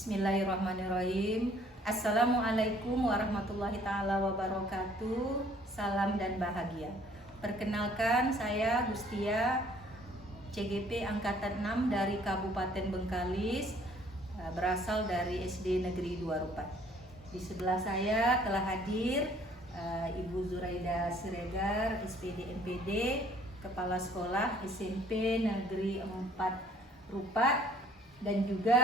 Bismillahirrahmanirrahim. Assalamualaikum warahmatullahi ta'ala wabarakatuh. Salam dan bahagia. Perkenalkan, saya Gustia, CGP Angkatan 6 dari Kabupaten Bengkalis, berasal dari SD Negeri 2 Rupat. Di sebelah saya telah hadir Ibu Zuraida Siregar, SPD MPD, Kepala Sekolah SMP Negeri 4 Rupat, dan juga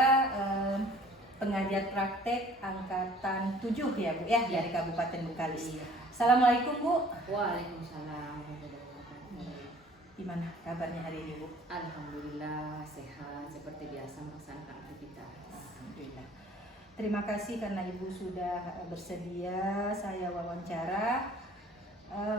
pengajar praktek angkatan 7 ya Bu ya, dari Kabupaten Bengkalis. Assalamualaikum Bu. Waalaikumsalam. Gimana kabarnya hari ini Bu? Alhamdulillah sehat seperti biasa melaksanakan aktivitas. Alhamdulillah. Terima kasih karena Ibu sudah bersedia saya wawancara.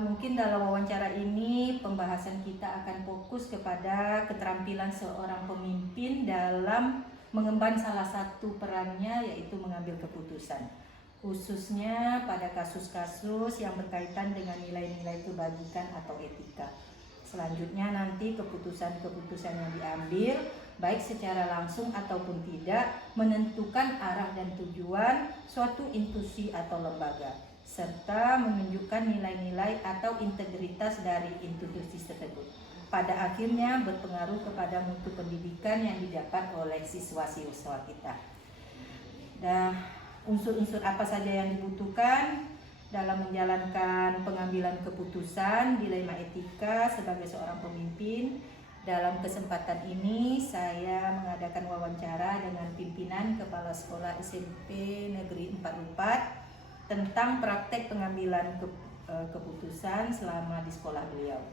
Mungkin dalam wawancara ini pembahasan kita akan fokus kepada keterampilan seorang pemimpin dalam mengemban salah satu perannya, yaitu mengambil keputusan, khususnya pada kasus-kasus yang berkaitan dengan nilai-nilai kebajikan atau etika. Selanjutnya nanti keputusan-keputusan yang diambil baik secara langsung ataupun tidak menentukan arah dan tujuan suatu institusi atau lembaga, serta menunjukkan nilai-nilai atau integritas dari institusi tersebut. Pada akhirnya berpengaruh kepada mutu pendidikan yang didapat oleh siswa-siswa kita. Dan unsur-unsur apa saja yang dibutuhkan dalam menjalankan pengambilan keputusan, dilema etika sebagai seorang pemimpin. Dalam kesempatan ini saya mengadakan wawancara dengan pimpinan Kepala Sekolah SMP Negeri 4 Rupat tentang praktek pengambilan keputusan selama di sekolah beliau.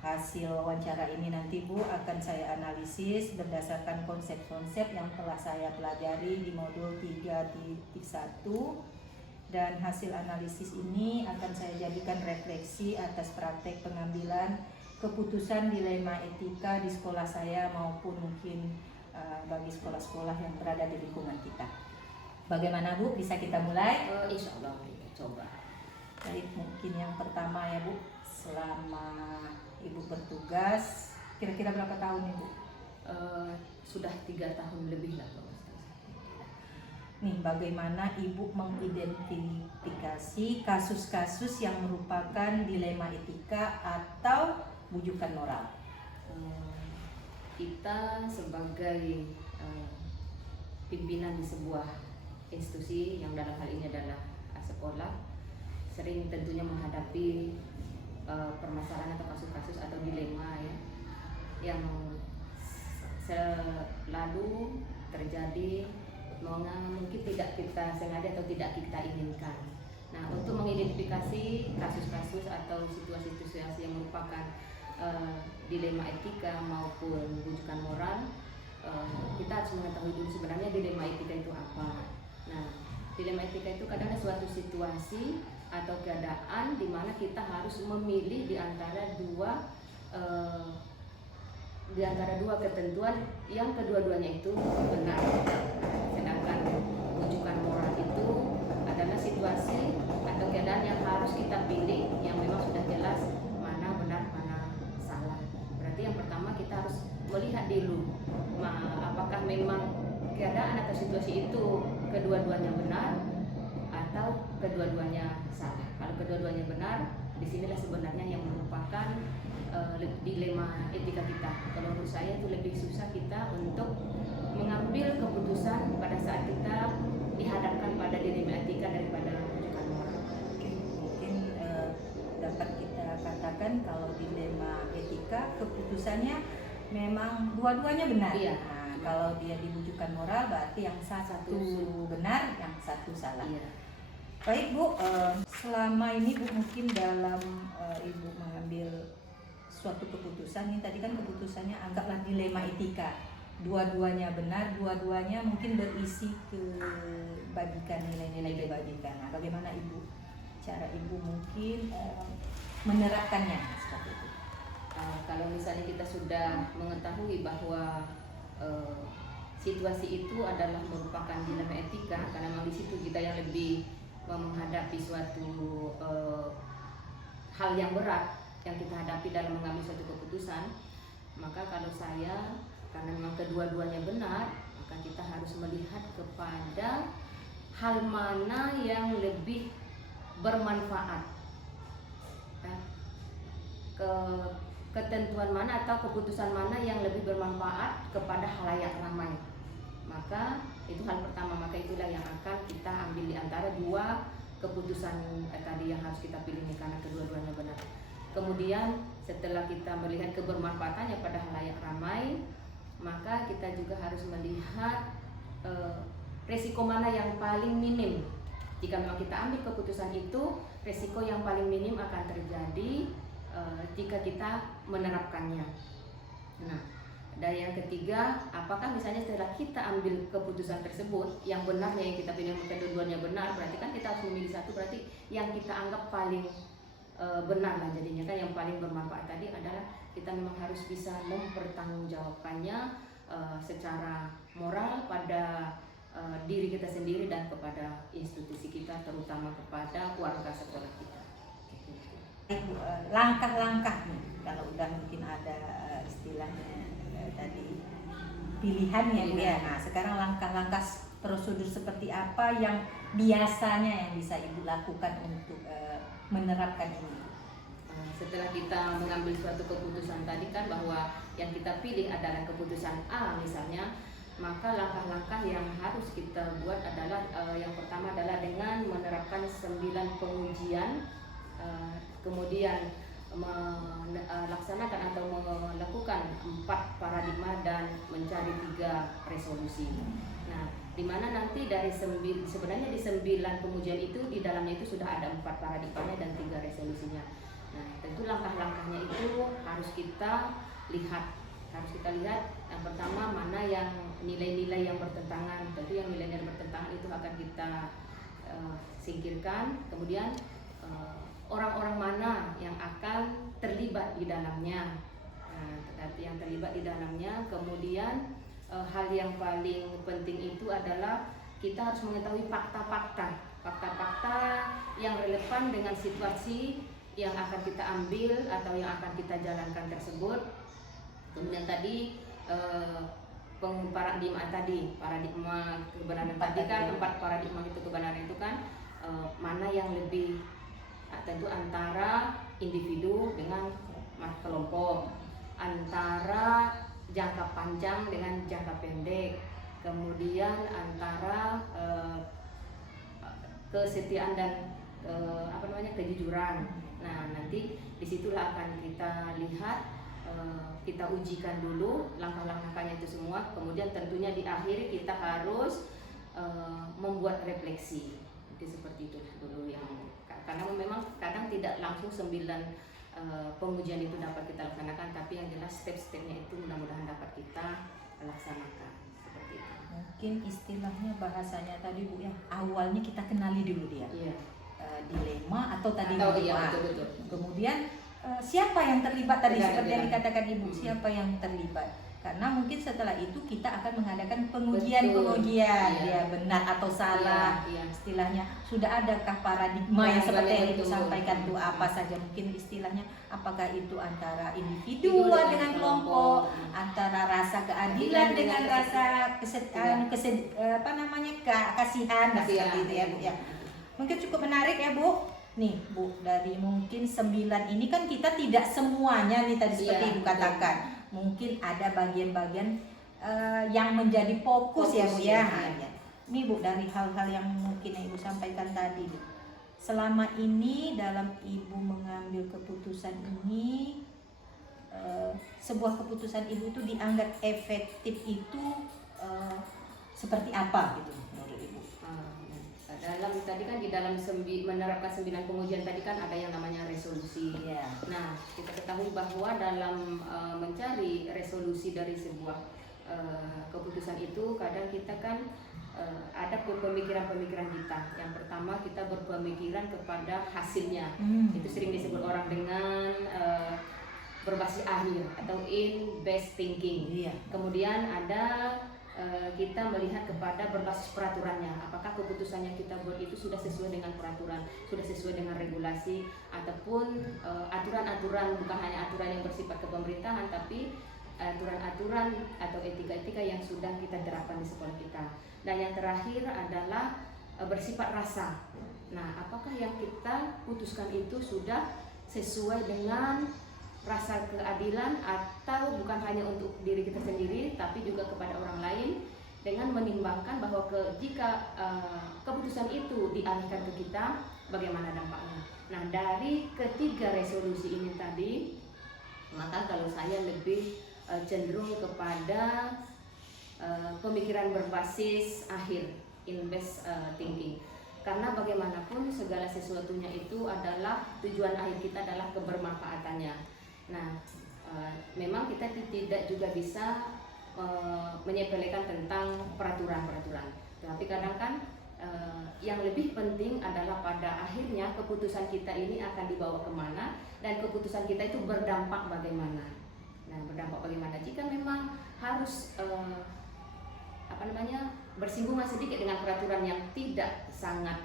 Hasil wawancara ini nanti Bu akan saya analisis berdasarkan konsep-konsep yang telah saya pelajari di modul 3.1, dan hasil analisis ini akan saya jadikan refleksi atas praktek pengambilan keputusan dilema etika di sekolah saya maupun mungkin bagi sekolah-sekolah yang berada di lingkungan kita. Bagaimana Bu? Bisa kita mulai? Insya Allah coba. Baik, mungkin yang pertama ya Bu, selama Ibu bertugas kira-kira berapa tahun Ibu? Sudah 3 tahun lebih lah. Nih, bagaimana Ibu mengidentifikasi kasus-kasus yang merupakan dilema etika atau bujukan moral? Kita sebagai pimpinan di sebuah institusi yang dalam hal ini adalah sekolah, sering tentunya menghadapi permasalahan atau kasus-kasus atau dilema ya, yang selalu terjadi mungkin tidak kita sengaja atau tidak kita inginkan. Nah, untuk mengidentifikasi kasus-kasus atau situasi-situasi yang merupakan dilema etika maupun bujukan moral, kita harus mengetahui dulu sebenarnya dilema etika itu apa. Nah, dilema etika itu kadang ada suatu situasi atau keadaan di mana kita harus memilih di antara dua ketentuan yang kedua-duanya itu benar. Sedangkan bujukan moral itu adalah situasi atau keadaan yang harus kita pilih yang memang sudah jelas mana benar mana salah. Berarti yang pertama kita harus melihat dulu apakah memang keadaan atau situasi itu kedua-duanya benar atau kedua-duanya salah. Kalau kedua-duanya benar, disinilah sebenarnya yang merupakan dilema etika kita. Kalau menurut saya itu lebih susah kita untuk mengambil keputusan pada saat kita dihadapkan pada dilema etika daripada bujukan moral. Mungkin dapat kita katakan kalau dilema etika keputusannya memang dua-duanya benar. Iya. Nah, kalau dia dibujukan moral berarti yang satu benar, yang satu salah. Iya. Baik Bu, selama ini Bu mungkin dalam Ibu mengambil suatu keputusan, ini tadi kan keputusannya anggaplah dilema etika, dua-duanya benar, dua-duanya mungkin berisi kebajikan, nilai-nilai kebajikan. Nah, bagaimana Ibu, cara Ibu mungkin menerapkannya seperti itu? Kalau misalnya kita sudah mengetahui bahwa situasi itu adalah merupakan dilema etika, karena memang di situ kita yang lebih menghadapi suatu hal yang berat yang kita hadapi dalam mengambil suatu keputusan, maka kalau saya, karena memang kedua-duanya benar, maka kita harus melihat kepada hal mana yang lebih bermanfaat, ya. Ketentuan mana atau keputusan mana yang lebih bermanfaat kepada halayak ramai, maka itu hal pertama. Maka itulah yang akan kita ambil di antara dua keputusan tadi yang harus kita pilih nih, karena kedua-duanya benar. Kemudian setelah kita melihat kebermanfaatannya pada halayak ramai, maka kita juga harus melihat resiko mana yang paling minim. Jika memang kita ambil keputusan itu, resiko yang paling minim akan terjadi jika kita menerapkannya. Nah, dan yang ketiga, apakah misalnya setelah kita ambil keputusan tersebut, yang benarnya yang kita pilih kedua-duanya benar, berarti kan kita harus memilih satu, berarti yang kita anggap paling benar lah jadinya kan, yang paling bermanfaat tadi adalah kita memang harus bisa mempertanggungjawabkannya secara moral pada diri kita sendiri dan kepada institusi kita, terutama kepada keluarga sekolah kita. Langkah-langkah nih, kalau udah mungkin ada istilahnya tadi pilihannya Bu ya. Nah, sekarang langkah-langkah prosedur seperti apa yang biasanya yang bisa Ibu lakukan untuk menerapkan ini? Setelah kita mengambil suatu keputusan tadi kan, bahwa yang kita pilih adalah keputusan A misalnya, maka langkah-langkah yang harus kita buat adalah yang pertama adalah dengan menerapkan 9 pengujian, kemudian melaksanakan atau melakukan 4 paradigma dan mencari 3 resolusi. Nah, di mana nanti dari sebenarnya di 9 pengujian itu, di dalamnya itu sudah ada 4 paradigmanya dan 3 resolusinya. Nah, tentu langkah-langkahnya itu harus kita lihat. Yang pertama, mana yang nilai-nilai yang bertentangan. Tentu yang nilai-nilai bertentangan itu akan kita singkirkan. Kemudian orang-orang mana yang akan terlibat di dalamnya. Nah, tetapi yang terlibat di dalamnya. Kemudian hal yang paling penting itu adalah kita harus mengetahui fakta-fakta yang relevan dengan situasi yang akan kita ambil atau yang akan kita jalankan tersebut. Kemudian tadi paradigma kebenaran tadi kan, 4 paradigma itu kebenaran itu kan, mana yang lebih tentu antara individu dengan kelompok, antara jangka panjang dengan jangka pendek, kemudian antara kesetiaan dan kejujuran. Nah, nanti disitulah akan kita lihat, kita ujikan dulu langkah-langkahnya itu semua. Kemudian tentunya di akhir kita harus membuat refleksi. Jadi seperti itu dulu, yang karena memang kadang tidak langsung 9 pengujian itu dapat kita laksanakan, tapi yang jelas step-stepnya itu mudah-mudahan dapat kita laksanakan seperti itu. Mungkin istilahnya bahasanya tadi Bu ya, awalnya kita kenali dulu dia. Iya. Dilema atau tadi iya, betul. Kemudian siapa yang terlibat tadi, seperti yang dikatakan Ibu, siapa yang terlibat? Karena mungkin setelah itu kita akan mengadakan pengujian, dia benar atau salah. Iya. Istilahnya sudah adakah paradigma yang seperti yang Ibu betul. sampaikan itu apa saja, mungkin istilahnya apakah itu antara individu dengan kelompok, antara rasa keadilan dengan rasa kasihan, seperti itu ya Bu ya. Mungkin cukup menarik ya Bu. Nih Bu, dari mungkin 9 ini kan kita tidak semuanya nih tadi seperti Ibu katakan. Mungkin ada bagian-bagian yang menjadi fokus ya Bu ya. Nih Bu, dari hal-hal yang mungkin yang Ibu sampaikan tadi, selama ini dalam Ibu mengambil keputusan ini, sebuah keputusan Ibu itu dianggap efektif itu seperti apa gitu menurut Ibu? Dalam tadi kan, di dalam menerapkan 9 pengujian tadi kan ada yang namanya resolusi. Nah, kita ketahui bahwa dalam mencari resolusi dari sebuah keputusan itu, kadang kita kan ada pemikiran-pemikiran kita. Yang pertama, kita berpemikiran kepada hasilnya. Itu sering disebut orang dengan berbasis akhir atau in base thinking. Kemudian ada kita melihat kepada berbasis peraturannya. Apakah keputusan yang kita buat itu sudah sesuai dengan peraturan, sudah sesuai dengan regulasi, ataupun aturan-aturan, bukan hanya aturan yang bersifat kepemerintahan, tapi aturan-aturan atau etika-etika yang sudah kita terapkan di sekolah kita. Dan yang terakhir adalah bersifat rasa. Nah, apakah yang kita putuskan itu sudah sesuai dengan rasa keadilan atau bukan hanya untuk diri kita sendiri tapi juga kepada orang lain, dengan menimbangkan bahwa jika keputusan itu dialihkan ke kita, bagaimana dampaknya. Nah, dari ketiga resolusi ini tadi, maka kalau saya lebih cenderung kepada pemikiran berbasis akhir, invest thinking. Karena bagaimanapun segala sesuatunya itu adalah tujuan akhir kita adalah kebermanfaatannya. Nah, memang kita tidak juga bisa menyepelekan tentang peraturan-peraturan. Tapi kadang kan yang lebih penting adalah pada akhirnya keputusan kita ini akan dibawa kemana dan keputusan kita itu berdampak bagaimana. Nah, berdampak bagaimana jika memang harus bersinggungan sedikit dengan peraturan yang tidak sangat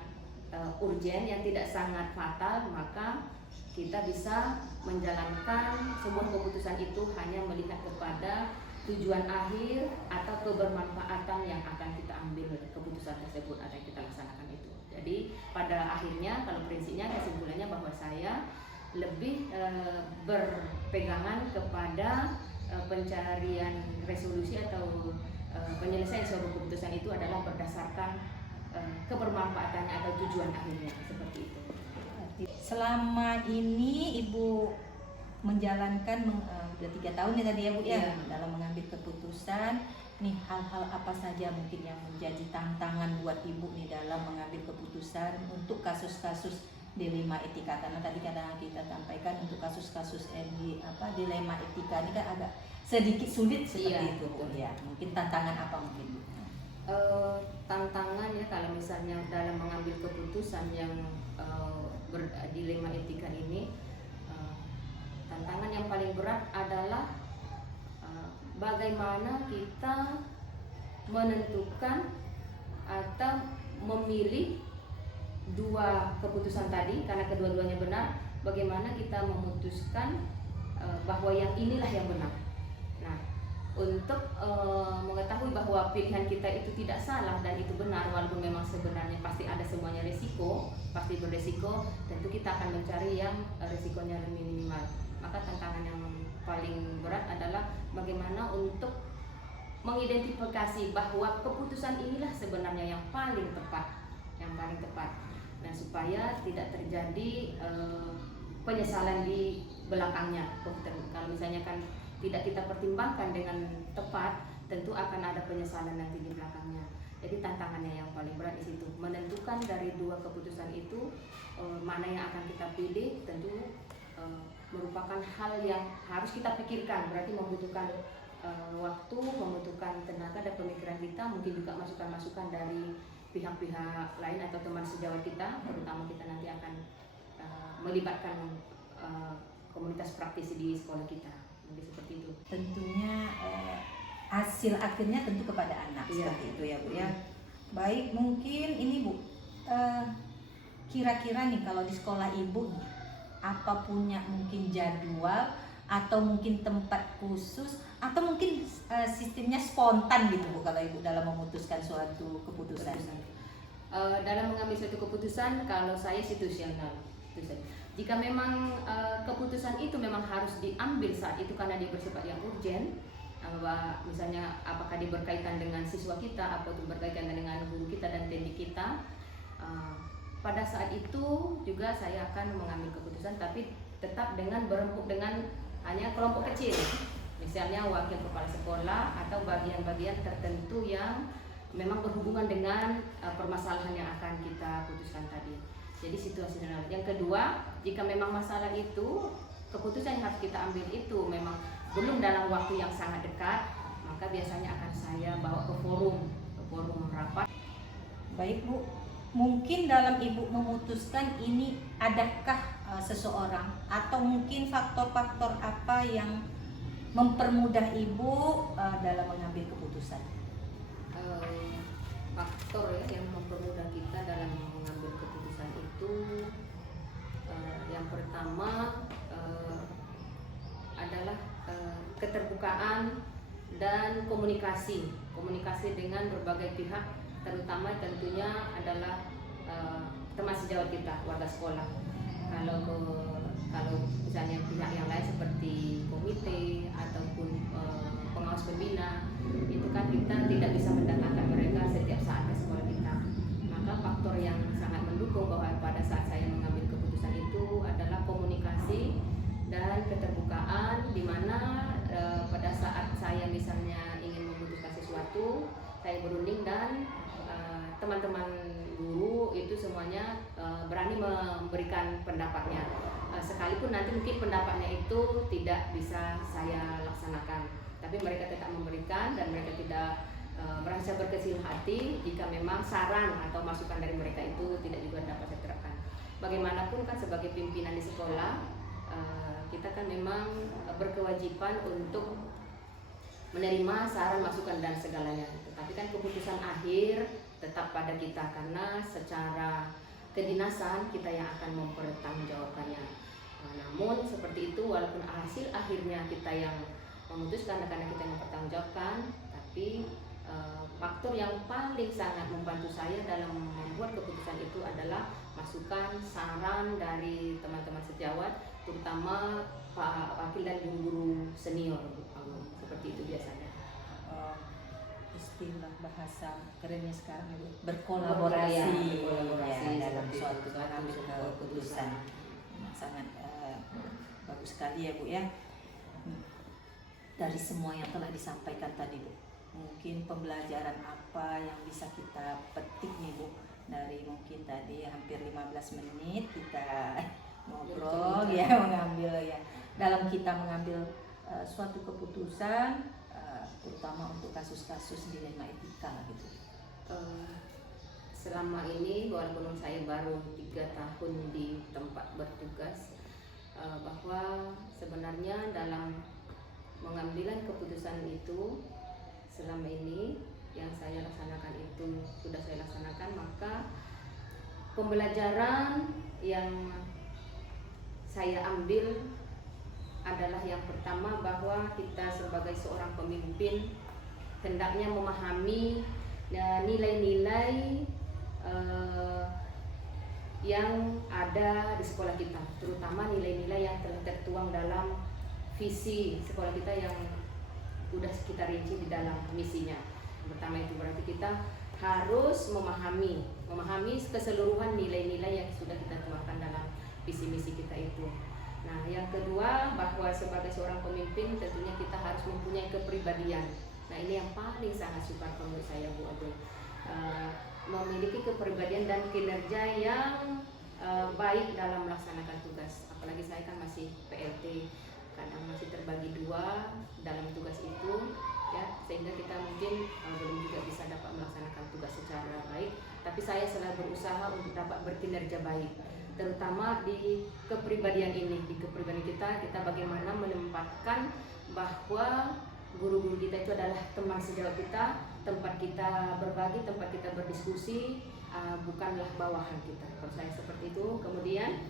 urgen, yang tidak sangat fatal, maka kita bisa menjalankan sebuah keputusan itu hanya melihat kepada tujuan akhir atau kebermanfaatan yang akan kita ambil keputusan tersebut atau yang kita laksanakan itu. Jadi pada akhirnya kalau prinsipnya kesimpulannya bahwa saya lebih berpegangan kepada pencarian resolusi atau penyelesaian sebuah keputusan itu adalah berdasarkan kebermanfaatannya atau tujuan akhirnya, seperti itu. Selama ini Ibu menjalankan udah 3 tahun ya tadi ya Bu ya, dalam mengambil keputusan. Nih hal-hal apa saja mungkin yang menjadi tantangan buat Ibu nih dalam mengambil keputusan untuk kasus-kasus dilema etika, karena tadi kadang kita sampaikan untuk kasus-kasus dilema etika ini kan agak sedikit sulit seperti itu Bu ya. Mungkin tantangan apa mungkin Bu? Tantangan ya kalau misalnya dalam mengambil keputusan yang dilema etika ini, tantangan yang paling berat adalah bagaimana kita menentukan atau memilih dua keputusan tadi, karena kedua-duanya benar. Bagaimana kita memutuskan bahwa yang inilah yang benar. Nah, untuk mengetahui bahwa pilihan kita itu tidak salah dan itu benar, walaupun memang sebenarnya pasti ada semuanya resiko, pasti beresiko, tentu kita akan mencari yang resikonya lebih minimal. Maka tantangan yang paling berat adalah bagaimana untuk mengidentifikasi bahwa keputusan inilah sebenarnya yang paling tepat, dan supaya tidak terjadi penyesalan di belakangnya. Kalau misalnya kan tidak kita pertimbangkan dengan tepat, tentu akan ada penyesalan nanti di belakangnya. Jadi tantangannya yang paling berat di situ, menentukan dari dua keputusan itu mana yang akan kita pilih. Tentu merupakan hal yang harus kita pikirkan, berarti membutuhkan waktu, membutuhkan tenaga dan pemikiran kita, mungkin juga masukan-masukan dari pihak-pihak lain atau teman sejawat kita, terutama kita nanti akan melibatkan komunitas praktisi di sekolah kita. Jadi seperti itu. Tentunya hasil akhirnya tentu kepada anak, seperti itu ya Bu ya. Baik, mungkin ini Bu, kira-kira nih kalau di sekolah Ibu nih, apa punya mungkin jadwal atau mungkin tempat khusus atau mungkin sistemnya spontan gitu Bu kalau Ibu dalam memutuskan suatu keputusan? Dalam mengambil suatu keputusan, kalau saya situasional. Jika memang keputusan itu memang harus diambil saat itu karena dia bersifat yang urgen, misalnya apakah dia berkaitan dengan siswa kita atau berkaitan dengan guru kita dan teknik kita, pada saat itu juga saya akan mengambil keputusan, tapi tetap dengan berembuk dengan hanya kelompok kecil, misalnya wakil kepala sekolah atau bagian-bagian tertentu yang memang berhubungan dengan permasalahan yang akan kita putuskan tadi. Jadi situasional. Yang kedua, jika memang masalah itu, keputusan yang harus kita ambil itu memang belum dalam waktu yang sangat dekat, maka biasanya akan saya bawa ke forum rapat. Baik Bu, mungkin dalam Ibu memutuskan ini adakah seseorang atau mungkin faktor-faktor apa yang mempermudah Ibu dalam mengambil keputusan? Faktor ya yang mempermudah kita dalam mengambil keputusan itu, yang pertama adalah keterbukaan dan komunikasi dengan berbagai pihak, terutama tentunya adalah teman sejawat kita, warga sekolah. Kalau misalnya pihak yang lain seperti komite ataupun pengawas pembina, itu kan kita tidak bisa mendatangkan mereka setiap saat ke sekolah kita. Maka faktor yang sangat mendukung bahwa pada saat saya mengambil keputusan itu adalah komunikasi dan keterbukaan, di mana pada saat saya misalnya ingin memutuskan sesuatu, saya berunding dan teman-teman guru itu semuanya berani memberikan pendapatnya, sekalipun nanti mungkin pendapatnya itu tidak bisa saya laksanakan, tapi mereka tetap memberikan dan mereka tidak merasa berkecil hati jika memang saran atau masukan dari mereka itu tidak juga dapat saya terapkan. Bagaimanapun kan sebagai pimpinan di sekolah, kita kan memang berkewajiban untuk menerima saran, masukan dan segalanya. Tapi kan keputusan akhir tetap pada kita, karena secara kedinasan kita yang akan mempertanggungjawabkannya. Namun seperti itu, walaupun hasil akhirnya kita yang memutuskan karena kita yang mempertanggungjawabkan, tapi faktor yang paling sangat membantu saya dalam membuat keputusan itu adalah masukan, saran dari teman-teman sejawat, terutama Pak Wakil dan guru-guru senior, seperti itu biasanya. Istilah bahasa kerennya sekarang itu berkolaborasi, ya, dalam suatu mengambil keputusan. Sangat bagus sekali ya Bu ya. Dari semua yang telah disampaikan tadi Bu, mungkin pembelajaran apa yang bisa kita petik nih Bu dari mungkin tadi hampir 15 menit kita ngobrol ya, mengambil ya dalam kita mengambil suatu keputusan, terutama untuk kasus-kasus dilema etika gitu. Selama ini walaupun saya baru 3 tahun di tempat bertugas, bahwa sebenarnya dalam mengambilan keputusan itu selama ini yang saya laksanakan itu sudah saya laksanakan, maka pembelajaran yang saya ambil adalah yang pertama, bahwa kita sebagai seorang pemimpin hendaknya memahami nilai-nilai yang ada di sekolah kita, terutama nilai-nilai yang telah tertuang dalam visi sekolah kita yang sudah kita rinci di dalam misinya. Pertama itu berarti kita harus memahami keseluruhan nilai-nilai yang sudah kita tuangkan dalam visi misi kita itu. Nah, yang kedua, bahwa sebagai seorang pemimpin tentunya kita harus mempunyai kepribadian. Nah, ini yang paling sangat sukar menurut saya Bu Agul, memiliki kepribadian dan kinerja yang baik dalam melaksanakan tugas. Apalagi saya kan masih PLT, kadang masih terbagi 2 dalam tugas itu, ya, sehingga kita mungkin belum juga bisa dapat melaksanakan tugas secara baik. Tapi saya selalu berusaha untuk dapat berkinerja baik, terutama di kepribadian ini. Di kepribadian kita bagaimana menempatkan bahwa guru-guru kita itu adalah teman sejawat kita, tempat kita berbagi, tempat kita berdiskusi, bukanlah bawahan kita. Kalau saya seperti itu. Kemudian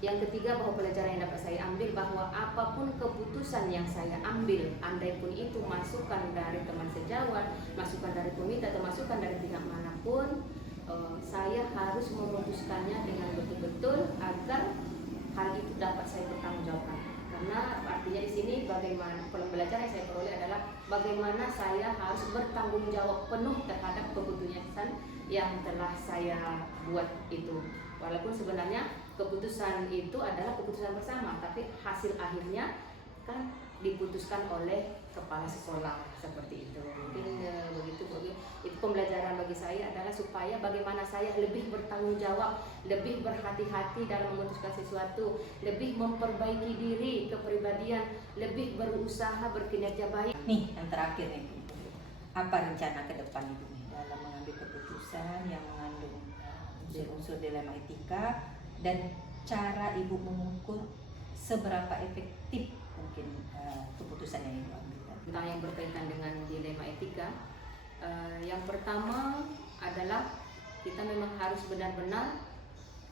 yang ketiga, bahwa pelajaran yang dapat saya ambil, bahwa apapun keputusan yang saya ambil, andai pun itu masukan dari teman sejawat, masukan dari komite atau masukan dari pihak manapun, saya harus memutuskannya dengan betul-betul agar hal itu dapat saya bertanggungjawabkan. Karena artinya di sini bagaimana pembelajaran yang saya peroleh adalah bagaimana saya harus bertanggung jawab penuh terhadap keputusan yang telah saya buat itu. Walaupun sebenarnya keputusan itu adalah keputusan bersama, tapi hasil akhirnya kan diputuskan oleh kepala sekolah, seperti itu. Mungkin begitu. Itu pembelajaran bagi saya adalah supaya bagaimana saya lebih bertanggung jawab, lebih berhati-hati dalam memutuskan sesuatu, lebih memperbaiki diri, kepribadian, lebih berusaha berkinerja baik. Nih yang terakhir nih, apa rencana ke depan Ibu nih dalam mengambil keputusan yang mengandung unsur dilema etika, dan cara Ibu mengukur seberapa efektif mungkin keputusan yang Ibu ambil? Tentang yang berkaitan dengan dilema etika, yang pertama adalah kita memang harus benar-benar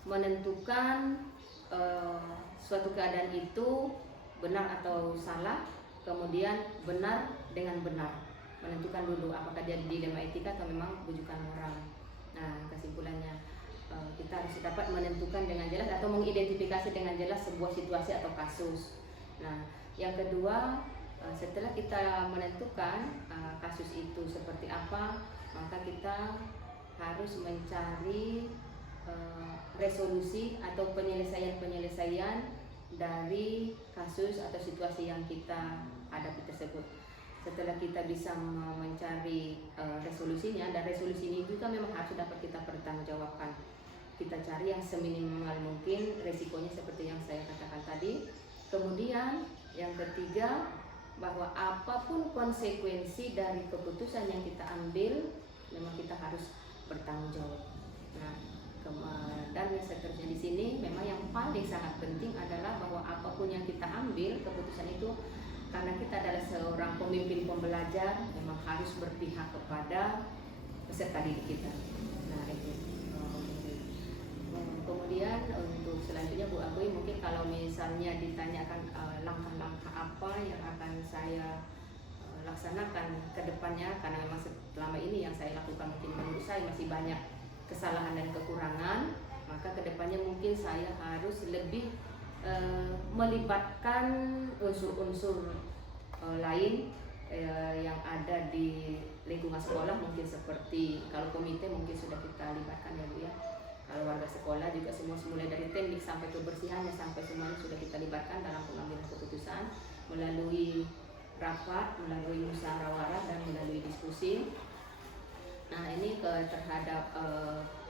menentukan suatu keadaan itu benar atau salah, kemudian benar dengan benar, menentukan dulu apakah dia dilema etika atau memang bujukan moral. Nah, kesimpulannya kita harus dapat menentukan dengan jelas atau mengidentifikasi dengan jelas sebuah situasi atau kasus. Nah, yang kedua, setelah kita menentukan kasus itu seperti apa, maka kita harus mencari resolusi atau penyelesaian dari kasus atau situasi yang kita hadapi tersebut. Setelah kita bisa mencari resolusinya, dan resolusi ini juga memang harus dapat kita pertanggungjawabkan. Kita cari yang seminimal mungkin resikonya seperti yang saya katakan tadi. Kemudian yang ketiga, bahwa apapun konsekuensi dari keputusan yang kita ambil, memang kita harus bertanggung jawab. Nah, dan yang seterusnya di sini memang yang paling sangat penting adalah bahwa apapun yang kita ambil keputusan itu, karena kita adalah seorang pemimpin pembelajar, memang harus berpihak kepada peserta didik kita. Nah, itu. Kemudian untuk selanjutnya Bu Agui, mungkin kalau misalnya ditanyakan langkah-langkah apa yang akan saya laksanakan ke depannya, karena memang selama ini yang saya lakukan mungkin menurut saya masih banyak kesalahan dan kekurangan, maka ke depannya mungkin saya harus lebih melibatkan unsur-unsur lain yang ada di lingkungan sekolah, mungkin seperti kalau komite mungkin sudah kita libatkan ya Bu ya. Kalau warga sekolah juga semua, mulai dari teknik sampai kebersihannya sampai semuanya sudah kita libatkan dalam pengambilan keputusan melalui rapat, melalui musyawarah dan melalui diskusi. Nah, ini terhadap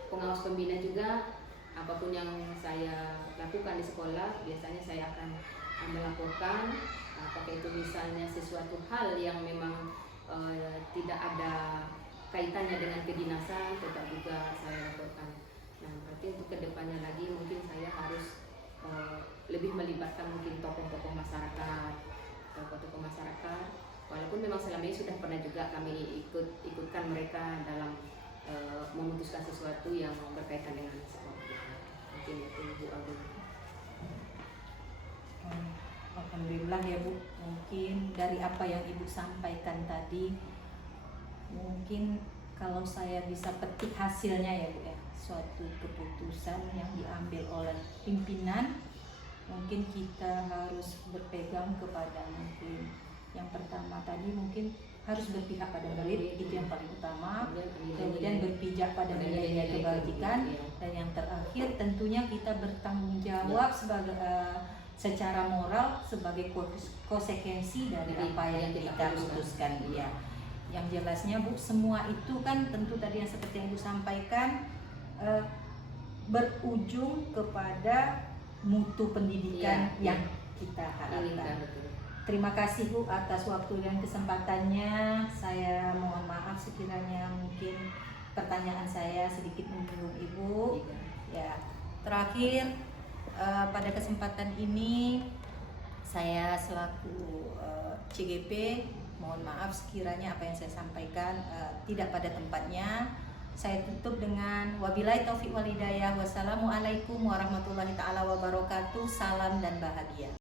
pengawas pembina juga, apapun yang saya lakukan di sekolah biasanya saya akan melaporkan, apakah itu misalnya sesuatu hal yang memang tidak ada kaitannya dengan kedinasan, tetap juga saya laporkan. Nah, berarti untuk kedepannya lagi mungkin saya harus lebih melibatkan mungkin tokoh-tokoh masyarakat, walaupun memang selama ini sudah pernah juga kami ikutkan mereka dalam memutuskan sesuatu yang berkaitan dengan sekolah. Mungkin itu Bu Agung. Alhamdulillah ya Bu, mungkin dari apa yang Ibu sampaikan tadi, mungkin kalau saya bisa petik hasilnya ya Bu ya, suatu keputusan yang diambil oleh pimpinan, mungkin kita harus berpegang kepada mungkin yang pertama tadi, mungkin harus berpihak pada murid, itu yang paling utama. Kemudian berpijak pada nilai-nilai kebajikan, dan yang terakhir tentunya kita bertanggung jawab sebagai secara moral sebagai konsekuensi dari apa yang kita putuskan. Ya, yang jelasnya Bu, semua itu kan tentu tadi yang seperti yang Ibu sampaikan berujung kepada mutu pendidikan yang kita harapkan. Terima kasih Bu atas waktu dan kesempatannya. Saya mohon maaf sekiranya mungkin pertanyaan saya sedikit menyinggung Ibu. Ya, terakhir pada kesempatan ini saya selaku CGP mohon maaf sekiranya apa yang saya sampaikan tidak pada tempatnya. Saya tutup dengan wabillahi taufiq wal hidayah. Wassalamualaikum warahmatullahi taala wabarakatuh. Salam dan bahagia.